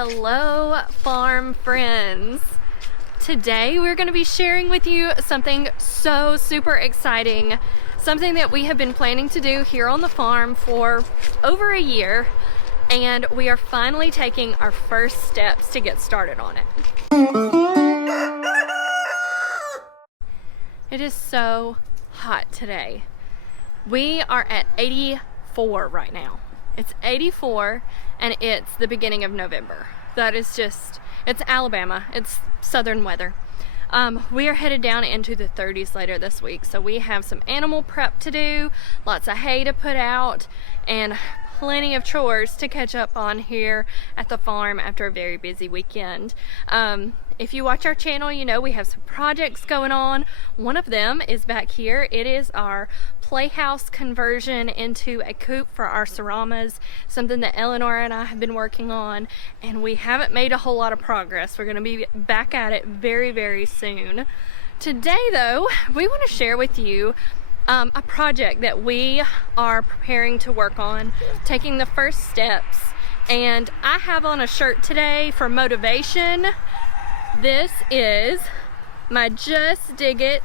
Hello, farm friends. Today we're going to be sharing with you something so super exciting, something that we have been planning to do here on the farm for over a year, and we are finally taking our first steps to get started on it. It is so hot today. We are at 84 right now. It's 84 and it's the beginning of November. That is just, it's Alabama, it's southern weather. We are headed down into the 30s later this week, so we have some animal prep to do, lots of hay to put out, and plenty of chores to catch up on here at the farm after a very busy weekend. If you watch our channel, you know we have some projects going on. One of them is back here. It is our playhouse conversion into a coop for our Seramas, something that Eleanor and I have been working on, and we haven't made a whole lot of progress. We're going to be back at it very, very soon. Today, though, we want to share with you a project that we are preparing to work on, taking the first steps. And I have on a shirt today for motivation. This is my Just Dig It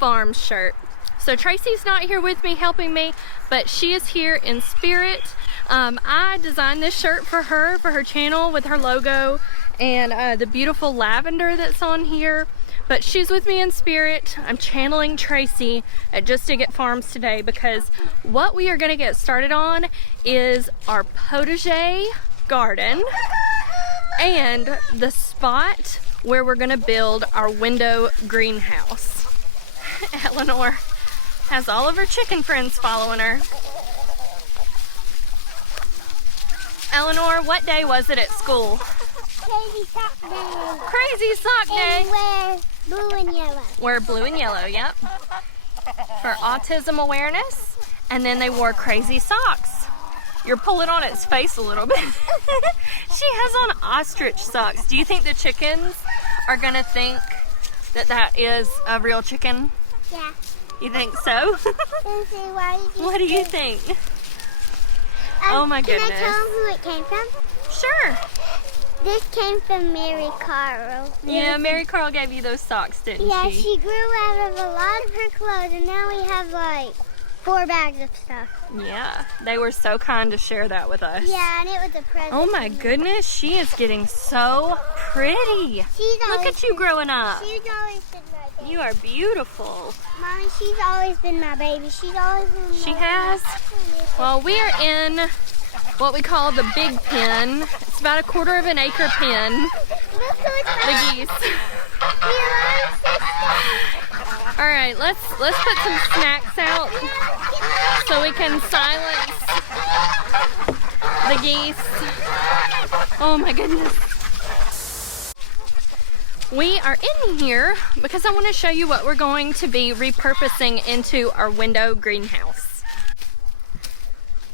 farm shirt. So Tracy's not here with me helping me, but she is here in spirit. I designed this shirt for her channel with her logo and the beautiful lavender that's on here. But she's with me in spirit. I'm channeling Tracy at Just Dig It Farms today because what we are going to get started on is our potager garden and the spot where we're going to build our window greenhouse. Eleanor has all of her chicken friends following her. Eleanor, what day was it at school? Crazy sock day. Crazy sock day. And wear blue and yellow. Wear blue and yellow, yep. For autism awareness. And then they wore crazy socks. You're pulling on its face a little bit. She has on ostrich socks. Do you think the chickens are gonna think that that is a real chicken? Yeah. You think so? What do you think? Oh my goodness. Can I tell them who it came from? Sure. This came from Mary Carl. Yeah, Mary Carl gave you those socks, didn't Yeah, she? she grew out of a lot of her clothes, and now we have like 4 bags of stuff. Yeah, they were so kind to share that with us. Yeah, and it was a present. Oh my goodness, she is getting so pretty. Look at you growing up. She's always been my baby. You are beautiful. Mommy, she's always been my baby. She's always been my She has? Well, we are in what we call the big pen. It's about 1/4 acre pen. Look who's The geese. All right, let's put some snacks out so we can silence the geese. Oh my goodness. We are in here because I want to show you what we're going to be repurposing into our window greenhouse.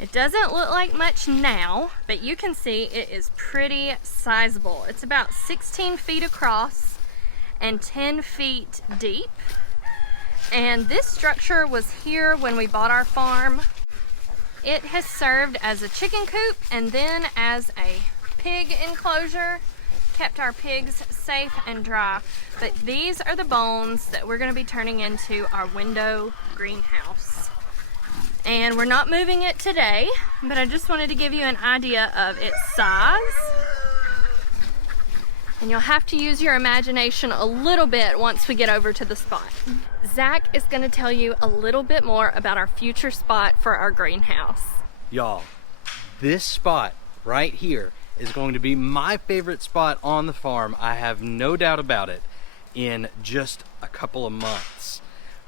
It doesn't look like much now, but you can see it is pretty sizable. It's about 16 feet across and 10 feet deep. And this structure was here when we bought our farm. It has served as a chicken coop and then as a pig enclosure, kept our pigs safe and dry. But these are the bones that we're going to be turning into our window greenhouse. And we're not moving it today, but I just wanted to give you an idea of its size. And you'll have to use your imagination a little bit once we get over to the spot. Zach is going to tell you a little bit more about our future spot for our greenhouse. Y'all, this spot right here is going to be my favorite spot on the farm. I have no doubt about it. In just a couple of months,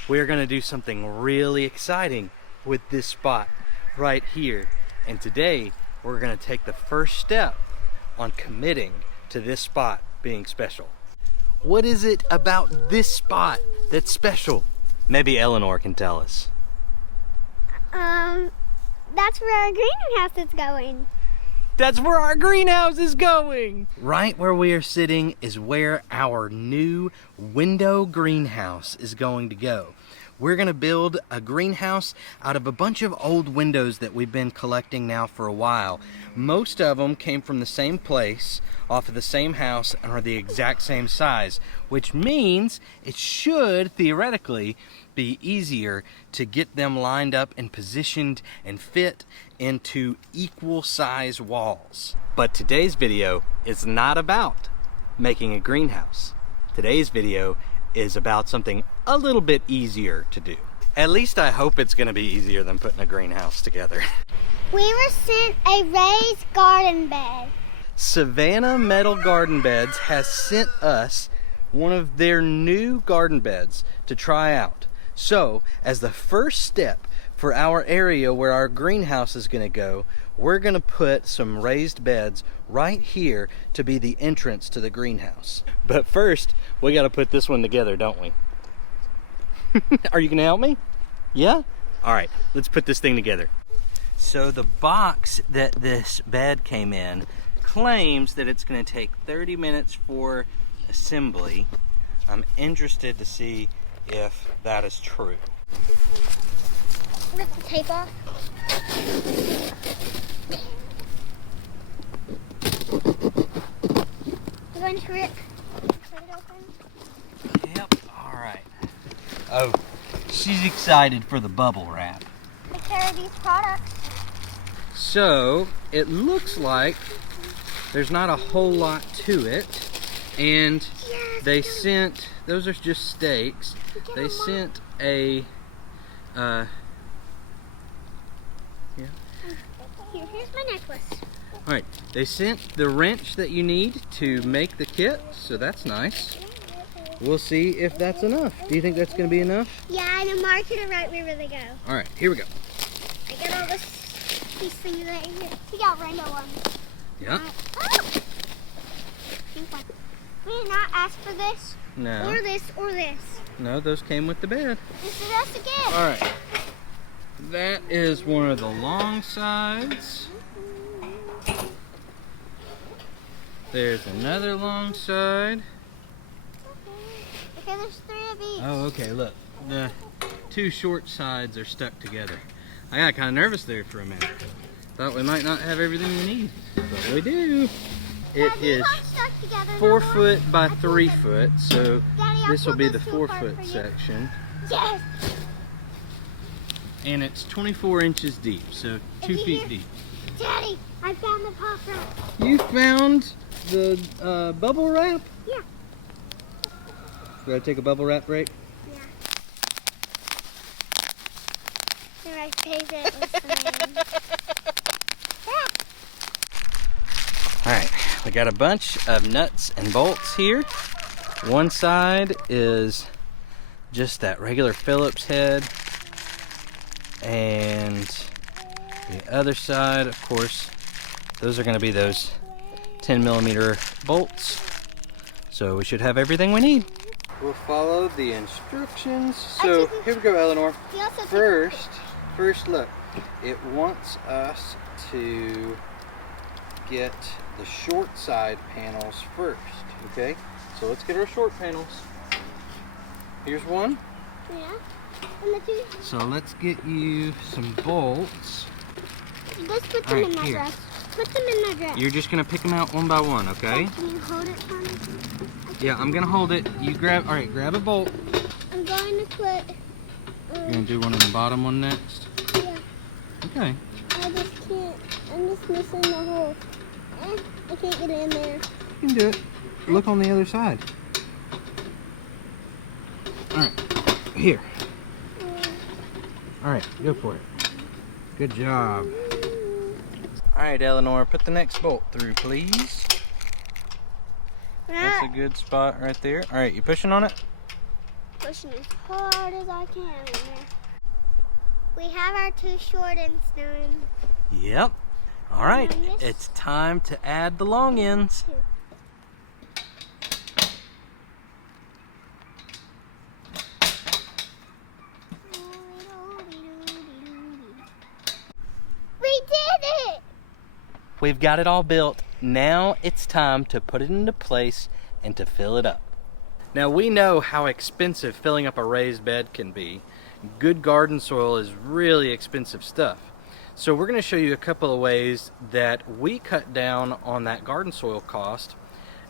we're going to do something really exciting with this spot right here. And today, we're going to take the first step on committing to this spot being special. What is it about this spot that's special? Maybe Eleanor can tell us. That's where our greenhouse is going. That's where our greenhouse is going! Right where we are sitting is where our new window greenhouse is going to go. we're gonna build a greenhouse out of a bunch of old windows that we've been collecting now for a while. Most of them came from the same place, off of the same house, and are the exact same size, which means it should theoretically be easier to get them lined up and positioned and fit into equal size walls. But today's video is not about making a greenhouse. Today's video is about something a little bit easier to do. At least I hope it's gonna be easier than putting a greenhouse together. We were sent a raised garden bed. Savannah Metal Garden Beds has sent us one of their new garden beds to try out. So, as the first step for our area where our greenhouse is gonna go, we're gonna put some raised beds right here to be the entrance to the greenhouse. But first, we gotta put this one together, don't we? Are you gonna help me? Yeah? All right, let's put this thing together. So the box that this bed came in claims that it's gonna take 30 minutes for assembly. I'm interested to see if that is true. Rip the tape off. We're going to cut it open. Yep, all right. Oh, she's excited for the bubble wrap. Take care of these products. So, it looks like there's not a whole lot to it. And they sent, those are just stakes. They sent a, Here's my necklace. all right, they sent the wrench that you need to make the kit, so that's nice. We'll see if that's enough. Do you think that's gonna be enough? Yeah, and a marker to write where they go. All right, here we go. I got all these things right here. We got rainbow ones. Yeah. Pink one. We did not ask for this, No, or this, or this. no, those came with the bed. This is us again. All right, that is one of the long sides. There's another long side. Okay, there's 3 of each. Oh, okay, look. The 2 short sides are stuck together. I got kind of nervous there for a minute. Thought we might not have everything we need, but we do. It Daddy, is we're stuck together. 4 Mama. foot by I pulled 3 it. foot, so Daddy, I this will pulled be the those 2 4 apart foot for you. section. Yes. And it's 24 inches deep, so 2 you feet hear- deep. Daddy, I found the pop wrap. You found the bubble wrap? Yeah. Gotta take a bubble wrap break? Yeah. They're my favorite with Alright, we got a bunch of nuts and bolts here. One side is just that regular Phillips head, and the other side, of course, those are going to be those 10mm bolts. So we should have everything we need. We'll follow the instructions. So here we go, Eleanor. First look, it wants us to get the short side panels first, okay? So let's get our short panels. Here's one. Yeah. And the 2. So let's get you some bolts. Let's put them Alright, in my here. dress. Put them in my dress. You're just gonna pick them out one by one, okay? Can you hold it for me? Yeah, I'm gonna hold it. You grab, all right, grab a bolt. I'm going to put. You're gonna do one on the bottom one next? Yeah. Okay. I just can't. I'm just missing the hole. I can't get in there. You can do it. Look on the other side. All right, here. All right, go for it. Good job. All right, Eleanor, put the next bolt through, please. That's a good spot right there. All right, you pushing on it? Pushing as hard as I can in there. We have our 2 short ends done. Yep. All right, And this- it's time to add the long ends. 2. We did it! We've got it all built. Now it's time to put it into place and to fill it up. Now we know how expensive filling up a raised bed can be. Good garden soil is really expensive stuff. So we're going to show you a couple of ways that we cut down on that garden soil cost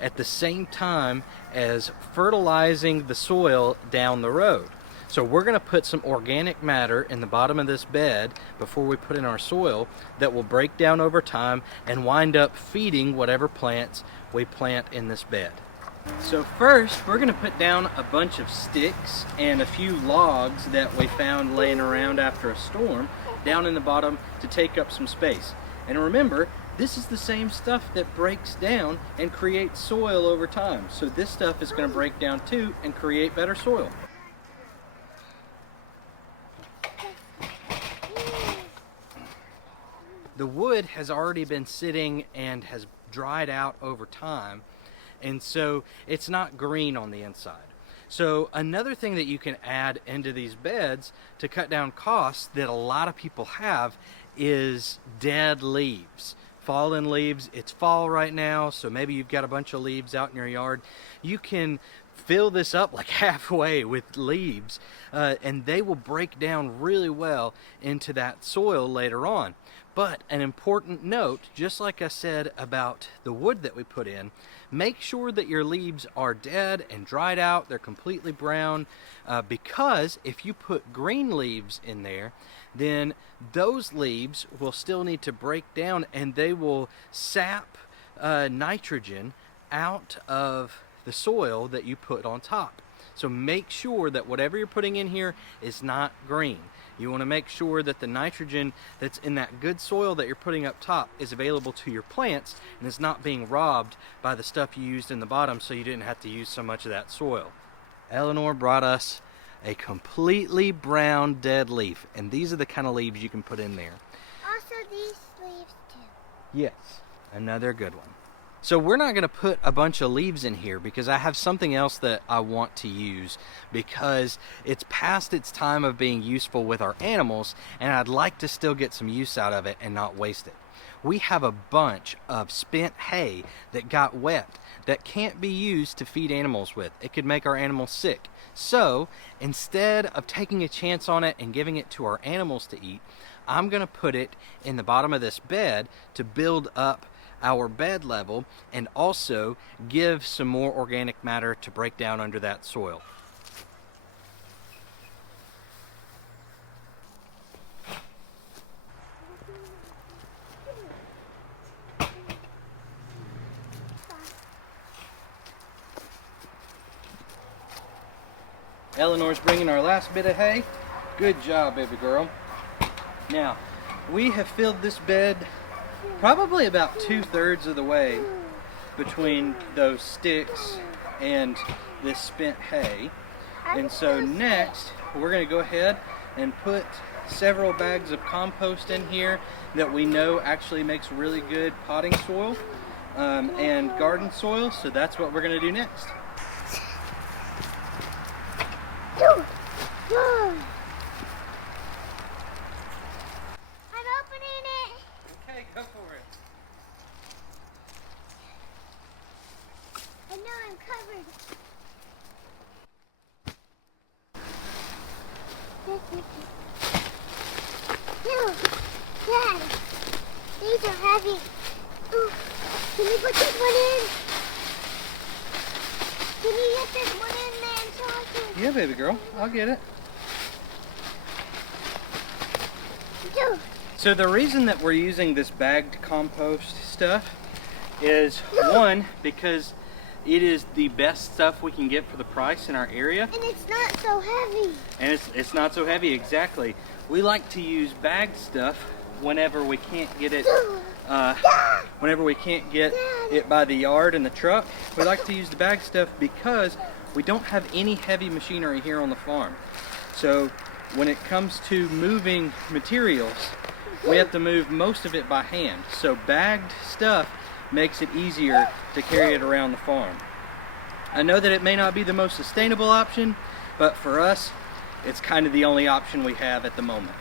at the same time as fertilizing the soil down the road. So we're going to put some organic matter in the bottom of this bed before we put in our soil that will break down over time and wind up feeding whatever plants we plant in this bed. So first, we're going to put down a bunch of sticks and a few logs that we found laying around after a storm down in the bottom to take up some space. And remember, this is the same stuff that breaks down and creates soil over time. So this stuff is going to break down too and create better soil. The wood has already been sitting and has dried out over time, and so it's not green on the inside. So another thing that you can add into these beds to cut down costs that a lot of people have is dead leaves. Fallen leaves. It's fall right now, so maybe you've got a bunch of leaves out in your yard. You can fill this up like halfway with leaves, and they will break down really well into that soil later on. But an important note, just like I said about the wood that we put in, make sure that your leaves are dead and dried out, they're completely brown, because if you put green leaves in there, then those leaves will still need to break down and they will sap nitrogen out of the soil that you put on top. So make sure that whatever you're putting in here is not green. You want to make sure that the nitrogen that's in that good soil that you're putting up top is available to your plants and is not being robbed by the stuff you used in the bottom, so you didn't have to use so much of that soil. Eleanor brought us a completely brown dead leaf, and these are the kind of leaves you can put in there. Also these leaves too. Yes, another good one. So we're not going to put a bunch of leaves in here because I have something else that I want to use because it's past its time of being useful with our animals, and I'd like to still get some use out of it and not waste it. We have a bunch of spent hay that got wet that can't be used to feed animals with. It could make our animals sick. So instead of taking a chance on it and giving it to our animals to eat, I'm going to put it in the bottom of this bed to build up our bed level and also give some more organic matter to break down under that soil. Eleanor's bringing our last bit of hay. Good job, baby girl. Now, we have filled this bed probably about 2/3 of the way between those sticks and this spent hay. And so next, we're going to go ahead and put several bags of compost in here that we know actually makes really good potting soil and garden soil. So that's what we're going to do next. I'm opening it. Okay, go for it. And now I'm covered. No, Dad, these are heavy. Ooh, can you put this one in? Can you get this one in, man, so I can... Yeah, baby girl, I'll get it. No. So the reason that we're using this bagged compost stuff is, one, because it is the best stuff we can get for the price in our area. And it's not so heavy. And it's not so heavy, exactly. We like to use bagged stuff whenever we can't get it by the yard and the truck. We like to use the bagged stuff because we don't have any heavy machinery here on the farm. So when it comes to moving materials, we have to move most of it by hand. So bagged stuff makes it easier to carry it around the farm. I know that it may not be the most sustainable option, but for us, it's kind of the only option we have at the moment.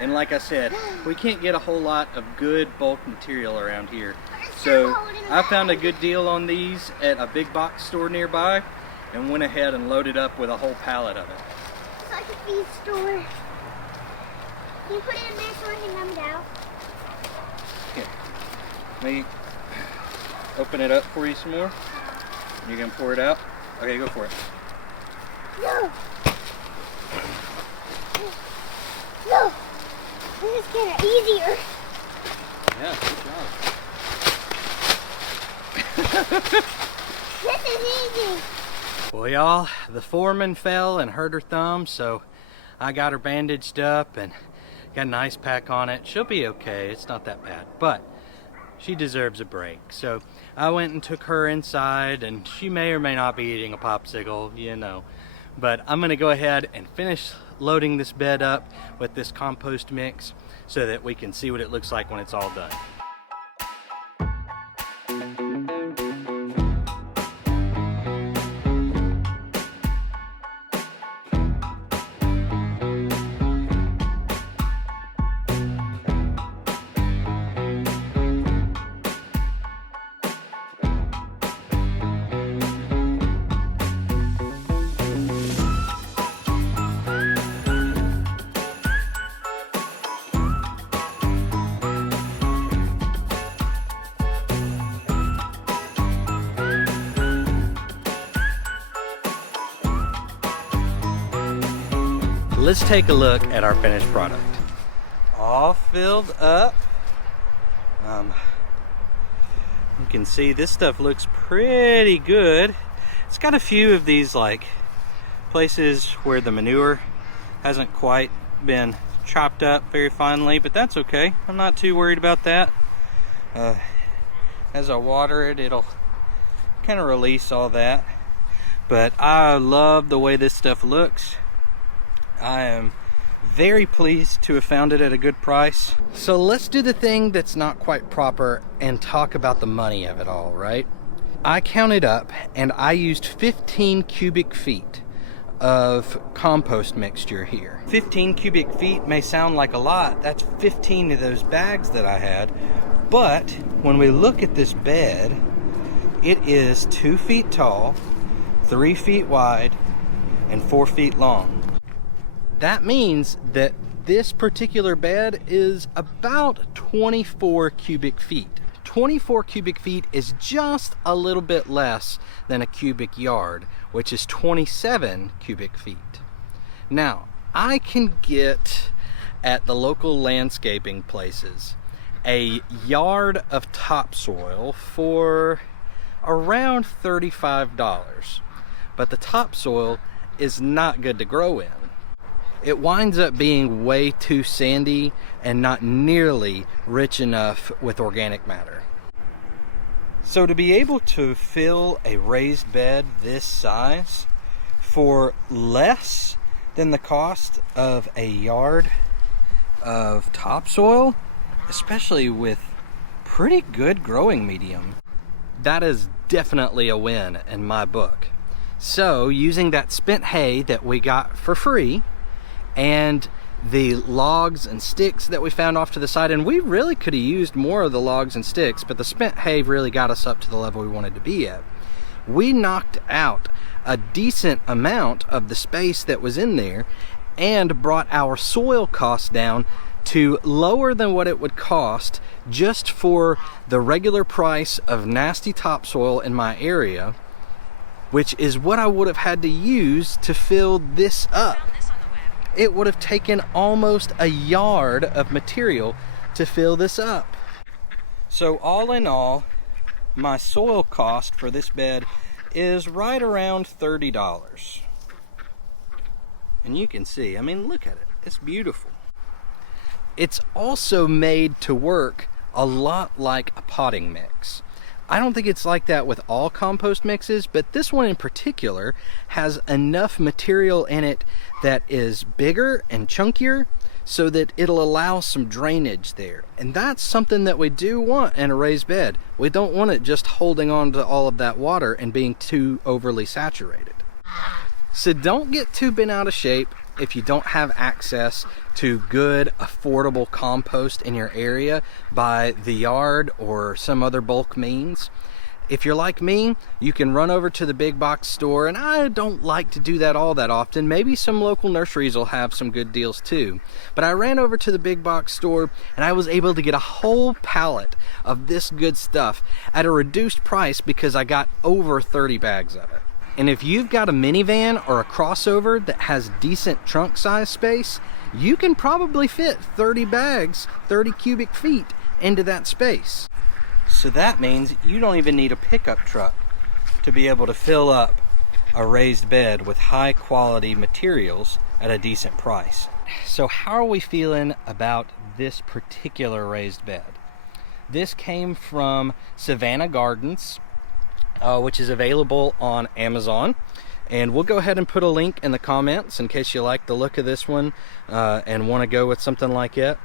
And like I said, we can't get a whole lot of good bulk material around here. So I found a good deal on these at a big box store nearby and went ahead and loaded up with a whole pallet of it. So I can feed store. You put it in there so I can numb it out. Here. Let me open it up for you some more. You gonna pour it out? Okay, go for it. No! No! This is kind of easier. Yeah, good job. This is easy. Well, y'all, the foreman fell and hurt her thumb, so I got her bandaged up and got an ice pack on it. She'll be okay. It's not that bad, but she deserves a break. So I went and took her inside, and she may or may not be eating a popsicle, you know. But I'm gonna go ahead and finish loading this bed up with this compost mix so that we can see what it looks like when it's all done. Let's take a look at our finished product. All filled up. You can see this stuff looks pretty good. It's got a few of these like places where the manure hasn't quite been chopped up very finely, but that's okay. I'm not too worried about that. As I water it, it'll kind of release all that. But I love the way this stuff looks. I am very pleased to have found it at a good price. So let's do the thing that's not quite proper and talk about the money of it all, right? I counted up and I used 15 cubic feet of compost mixture here. 15 cubic feet may sound like a lot. That's 15 of those bags that I had. But when we look at this bed, it is 2 feet tall, 3 feet wide, and 4 feet long. That means that this particular bed is about 24 cubic feet. 24 cubic feet is just a little bit less than a cubic yard, which is 27 cubic feet. Now, I can get at the local landscaping places a yard of topsoil for around $35, but the topsoil is not good to grow in. It winds up being way too sandy and not nearly rich enough with organic matter. So to be able to fill a raised bed this size for less than the cost of a yard of topsoil, especially with pretty good growing medium, that is definitely a win in my book. So using that spent hay that we got for free and the logs and sticks that we found off to the side, and we really could have used more of the logs and sticks, but the spent hay really got us up to the level we wanted to be at. We knocked out a decent amount of the space that was in there and brought our soil costs down to lower than what it would cost just for the regular price of nasty topsoil in my area, which is what I would have had to use to fill this up. It would have taken almost a yard of material to fill this up. So all in all, my soil cost for this bed is right around $30. And you can see, I mean, look at it. It's beautiful. It's also made to work a lot like a potting mix. I don't think it's like that with all compost mixes, but this one in particular has enough material in it that is bigger and chunkier so that it'll allow some drainage there. And that's something that we do want in a raised bed. We don't want it just holding on to all of that water and being too overly saturated. So don't get too bent out of shape if you don't have access to good, affordable compost in your area by the yard or some other bulk means. If you're like me, you can run over to the big box store, and I don't like to do that all that often. Maybe some local nurseries will have some good deals too. But I ran over to the big box store and I was able to get a whole pallet of this good stuff at a reduced price because I got over 30 bags of it. And if you've got a minivan or a crossover that has decent trunk size space, you can probably fit 30 bags, 30 cubic feet into that space. So that means you don't even need a pickup truck to be able to fill up a raised bed with high quality materials at a decent price. So how are we feeling about this particular raised bed? This came from Savannah Gardens, which is available on Amazon. And we'll go ahead and put a link in the comments in case you like the look of this one and want to go with something like it.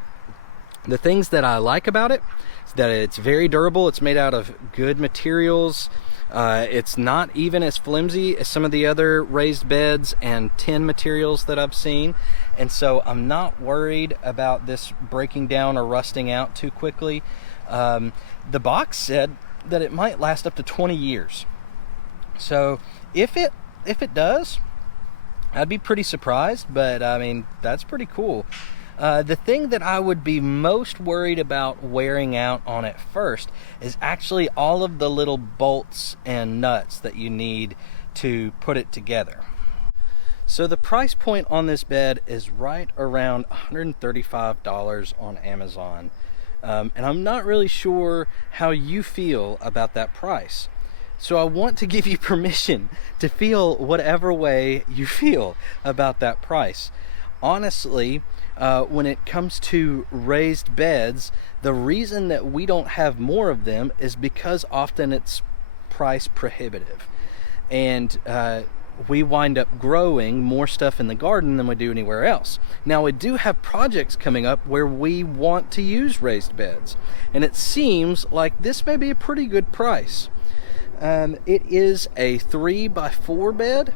The things that I like about it is that it's very durable. It's made out of good materials. It's not even as flimsy as some of the other raised beds and tin materials that I've seen. And so I'm not worried about this breaking down or rusting out too quickly. The box said that it might last up to 20 years. So if it does, I'd be pretty surprised, but I mean, that's pretty cool. The thing that I would be most worried about wearing out on it first is actually all of the little bolts and nuts that you need to put it together. So the price point on this bed is right around $135 on Amazon. And I'm not really sure how you feel about that price. So I want to give you permission to feel whatever way you feel about that price. Honestly, when it comes to raised beds, the reason that we don't have more of them is because often it's price prohibitive. And we wind up growing more stuff in the garden than we do anywhere else. Now, we do have projects coming up where we want to use raised beds, and it seems like this may be a pretty good price. It is a 3x4 bed,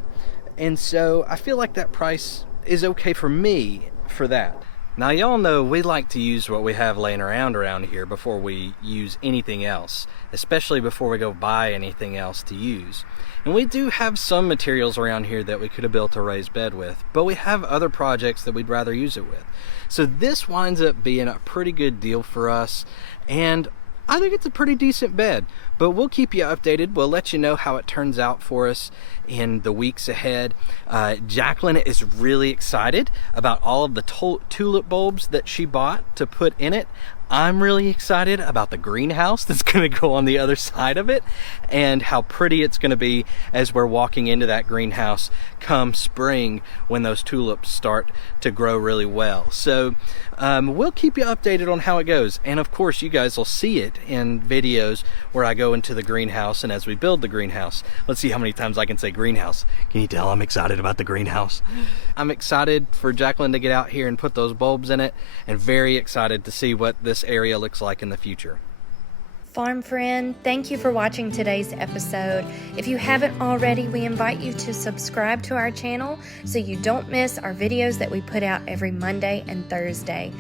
and so I feel like that price is okay for me for that. Now, y'all know we like to use what we have laying around here before we use anything else, especially before we go buy anything else to use. And we do have some materials around here that we could have built a raised bed with, but we have other projects that we'd rather use it with. So this winds up being a pretty good deal for us, and I think it's a pretty decent bed, but we'll keep you updated. We'll let you know how it turns out for us in the weeks ahead. Jacqueline is really excited about all of the tulip bulbs that she bought to put in it. I'm really excited about the greenhouse that's going to go on the other side of it and how pretty it's going to be as we're walking into that greenhouse come spring when those tulips start to grow really well. So we'll keep you updated on how it goes. And of course, you guys will see it in videos where I go into the greenhouse and as we build the greenhouse. Let's see how many times I can say greenhouse. Can you tell I'm excited about the greenhouse? I'm excited for Jacqueline to get out here and put those bulbs in it, and very excited to see what this area looks like in the future. Farm friend, thank you for watching today's episode. If you haven't already, we invite you to subscribe to our channel so you don't miss our videos that we put out every Monday and Thursday.